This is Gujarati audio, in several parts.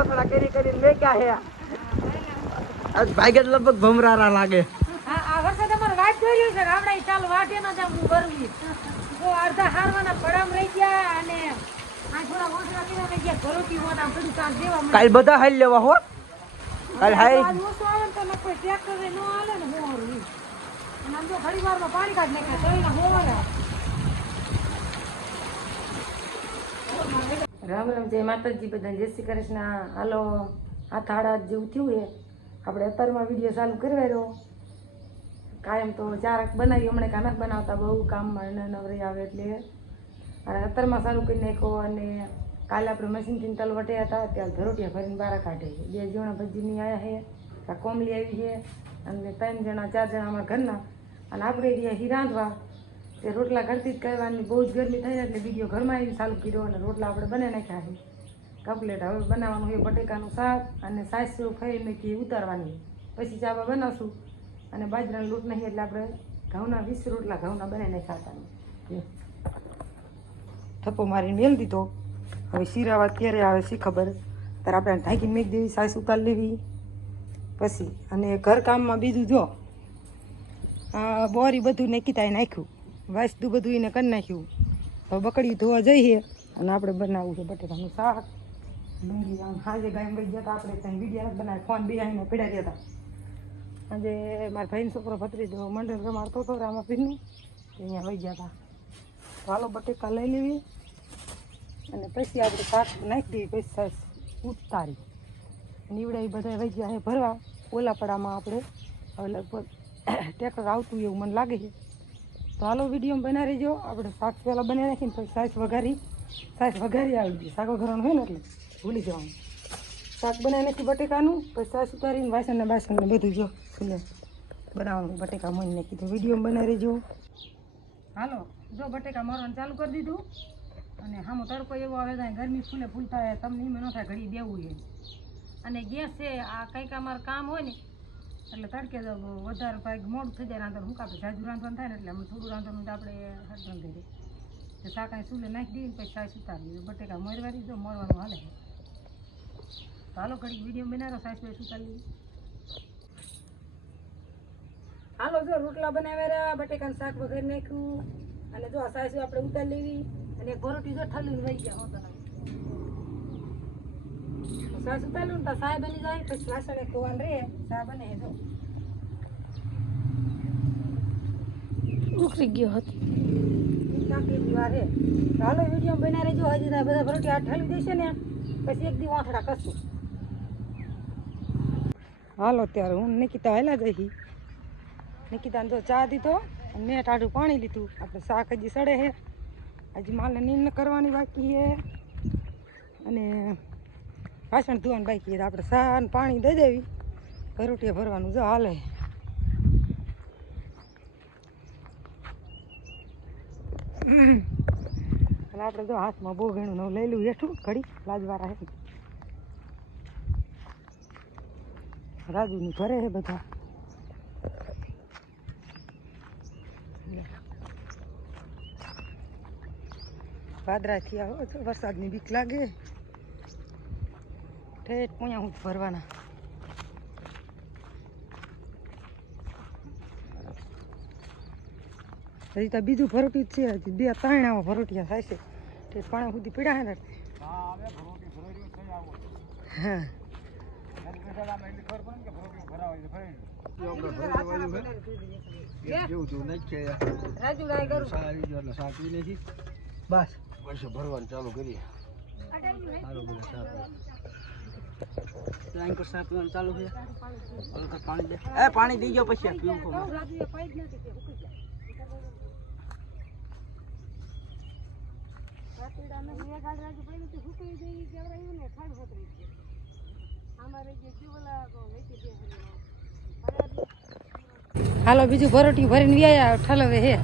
ઓસડા કરી કરીને મેક્યા હે. આજ ભાગ્ય લગભગ ભમરારા લાગે. આ વર્ષે તમારે વાત જોઈ છે આપણે ચાલ વાટે ન જામ હું ભરવી. તો અડધા હારવાના પડામ રહી ગયા અને આ થોડા ઓછરા કર્યા ને ગયા ઘરોથી હોત આમ બધું કામ દેવા કાલ બધા હાલ લેવા હો કાલ હાલ? ઓછું આવે તો કોઈ ટ્રેક્ટર ન હાલે ને હું. અને આમ જો ઘડી વારમાં પાણી કાઢ નાખે એના હોવાના. રામ રામ જય માતાજી બધા જય શ્રી કૃષ્ણ. હાલો, આ થાળા જેવું થયું એ, આપણે અત્યારમાં વીડિયો ચાલુ કરવા રહ્યો કાયમ તો ચારક બનાવી, હમણાં કાનક બનાવતા, બહુ કામમાં નવરી આવે એટલે. અને અત્યારમાં ચાલુ કરી નાખો અને કાલે આપણે મશીનથી તલ વટ્યા હતા ત્યારે ધરોટિયા ભરીને બારા કાઢે બે જણા ભજીની આવ્યા છે કોમલી આવી છે, અને ત્રણ જણા, ચાર જણા અમારા ઘરના. અને આપણે રહ્યા હી રાંધવા. તે રોટલા ઘરથી જ કરવાની. બહુ જ ગરમી થઈ એટલે વીડિયો ઘરમાં આવી ચાલુ કર્યો અને રોટલા આપણે બનાવી નાખ્યા છે. કપલેટ હવે બનાવવાનું હોય બટેકાનું શાક અને સાસુ ખાઈ મેથી ઉતારવાની. પછી ચાવા બનાવશું. અને બાજરાનો લોટ નહીં એટલે આપણે ઘઉંના વીસ રોટલા ઘઉંના બનાવી નાખ્યા થપ્પો મારીને મેલ દીધો. હવે શીરાવા ત્યારે આવે છે ખબર? ત્યારે આપણે ઢાંકીને મેક દેવી, સાસ ઉતાર લેવી. પછી અને ઘર કામમાં બીજું જો બોરી બધું ને કીતાય નાખ્યું. વાસતું બધું એને કરી નાખ્યું. હવે બકડી ધોવા જઈએ અને આપણે બનાવવું છે બટેટાનું શાક. ડુંગળી આમ હાજે ગાય વહી ગયા હતા, આપણે ત્યાં વિડીયા બનાવી ફોન બિહાઈને પીડા ગયા હતા. આજે મારા ભાઈનો છોકરો ભત્રીજો મંડળ રમાડતો હતો રામાપીરનું. તે અહીંયા વહી ગયા હતા. તો હાલો બટેકા લઈ લેવી અને પછી આપણે શાક નાખી દેવી પછી ઉતારી. નીવડે બધા વહી ગયા હે ભરવા. ઓલાપડામાં આપણે લગભગ ટેકર આવતું એવું મને લાગે છે. તો હાલો વીડિયો બનાવી રહીજો આપણે શાક પહેલાં બનાવી નાખીને પછી સાસ વઘારી. સાસ વઘારી આવી ગઈ. શાક વઘારવાનું હોય ને એટલે ભૂલી જવાનું. શાક બનાવી નાખી બટેકાનું. પછી સાસ ઉતારીને વાસણને બાસણને બાસણ બધું જો ફૂલે બનાવવાનું. બટેકા મળી નાખી. તો વીડિયો બનાવી રહીજો હાલો, જો બટેકા મારવાનું ચાલુ કરી દીધું. અને હામો તડકો એવો આવે ત્યાં ગરમી ફૂલે ફૂલતા હોય, તમને એમ ન થાય, ઘડી દેવું છે અને ગેસ છે, આ કંઈક અમારું કામ હોય ને એટલે તડકે વધારે ભાઈ મોડું થઈ જાય રાંધણ હું કાપે જાજુ રાંધવાનું થાય ને એટલે અમે થોડું રાંધવાનું આપણે હટવાનું થઈ જાય તો શાક અહીં ચૂલે નાખી દઈએ પછી સાસ ઉતારી દીધું બટેકા મરવા દીધો મરવાનું હાલે. તો હાલો ઘડી વીડિયો બનાવો સાસ ભાઈ દીધી હાલો જો રોટલા બનાવ્યા રહ્યા બટેકાનું શાક વગર નાખ્યું. અને જો સાસ આપણે ઉતારી લેવી. અને એક ભરોટી જો ઠલીને વહી ગયા હોતા વાસણ એક ધોવાનું રહે સા બને જો. ઉખડી ગયો હતો. હે. હાલો વીડિયો બના રહેજો. હજી બધા ભરોટી આ દેશે ને પછી એક દી વાંથડા કરશું. હાલો ત્યારે હું નિકિતા હેલા જઈ નિકિતાને જો ચા દીધો મેં ટાઢું પાણી લીધું. આપણે શાક હજી સડે છે હજી માલને નીંદ કરવાની બાકી છે અને વાસણ ધોવાનું બાકી આપણે સા પાણી દઈ દેવી. ભરૂટીએ ભરવાનું જો હાલે. એટલે આપણે જો હાથમાં બહુ ઘણું નવું લઈ લઉં હેઠું. ઘડી લાજવાળા હે. રાજુની ઘરે હે બધા. વાદરાથી આવો વરસાદની બીક લાગે. ઠેઠ પોયા હું ભરવાના હજી તો બીજું ભરોટી જ છે હજી બે ત્રણ આવા ભરોટિયા થાય છે. તે પાણા સુધી પીડા હે ને? હા રાજુ બસ. ભરવાનું ચાલુ કરીએ. ચાલુ છે. હલકા પાણી દે. એ પાણી દઈ ગયો પછી પીવું હાલો બીજું ભરોટી ભરીને વ્યાયા ઠલવે હે.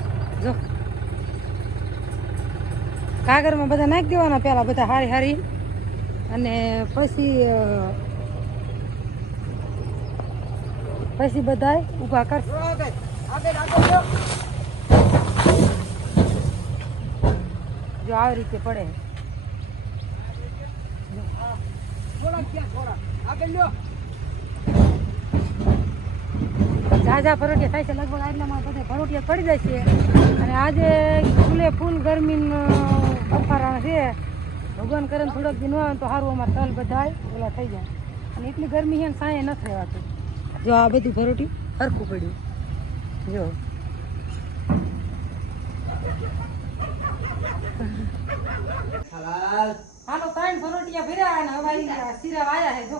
જો. કાગરમાં બધા નાખી દેવાના પેલા બધા હારી હારી. અને પછી પછી બધા ઊભા કરશે. જો આવી રીતે પડે. ઝાઝા પરોઠિયા થાય છે. લગભગ આટલામાં બધે પરોઠિયા પડી જાય છે. અને આજે ફૂલે ફૂલ ગરમીનો બફારા છે. ભગવાન કરે થોડોક દિન આવે તો સારું અમારે તલ બધાય, ઓલા થઈ જાય. અને એટલી ગરમી છે ને સાંયે નથી રહેવાતું. જો આ બધું ભરોટી હરખું પડ્યું. જો. પરોઠિયા ભર્યા અને હવે ઈ આ શીરા વાયા છે, જો.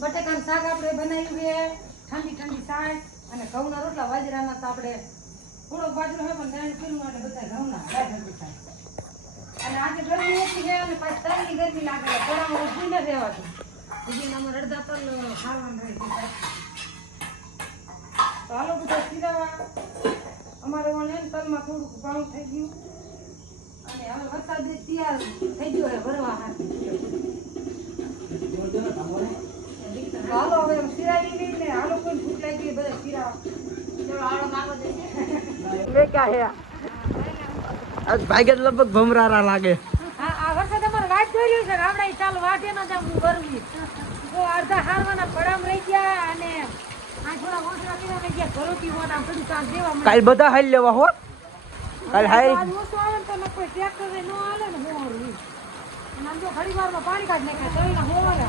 બટેકાનું શાક આપણે બનાવ્યું છે, ઠંડી ઠંડી થાય અને ઘઉંના રોટલા બાજરાના તો આપણે થોડોક બાજરો હોય પણ ત્રણ માટે બધા છાશ અને આજે ગરમી એટલી ગયા અને પાછી તલની ગરમી લાગે થોડામાં ઊભી ન રહેવાતું. બીજી અમારે અડધા તલ ખાવાનું રહે તો હાલો બધા શીરાવા અમારે એમ તલમાં થોડુંક ઘણું થઈ ગયું. અને હવે વરસાદ તૈયાર થઈ ગયો છે ભરવા હાથ. હાલો હવે ને હાલો કોઈ ભૂખ લાગી બધા શિરા ચલો હાલો માગો જઈએ. ક્યાં હે આજ લગભગ ભમરારા લાગે. આ વરસાદ અમારે વાટ જોઈ છે આપણે ચાલ વાટે ન જામ તો અડધા હારવાના પડામ રહી ગયા અને આ થોડા ઓછરા પીવા રહી ગયા ઘરોથી મોટા આમ બધું કામ દેવા કાલ બધા હાલ લેવા હો. કાલ હાલ. આજ ઓછું આવે તો ન કોઈ ટ્રેક્ટર ન હાલે ને. અને આમ જો ઘડી વારમાં પાણી કાઢ નાખે તો એના મોરે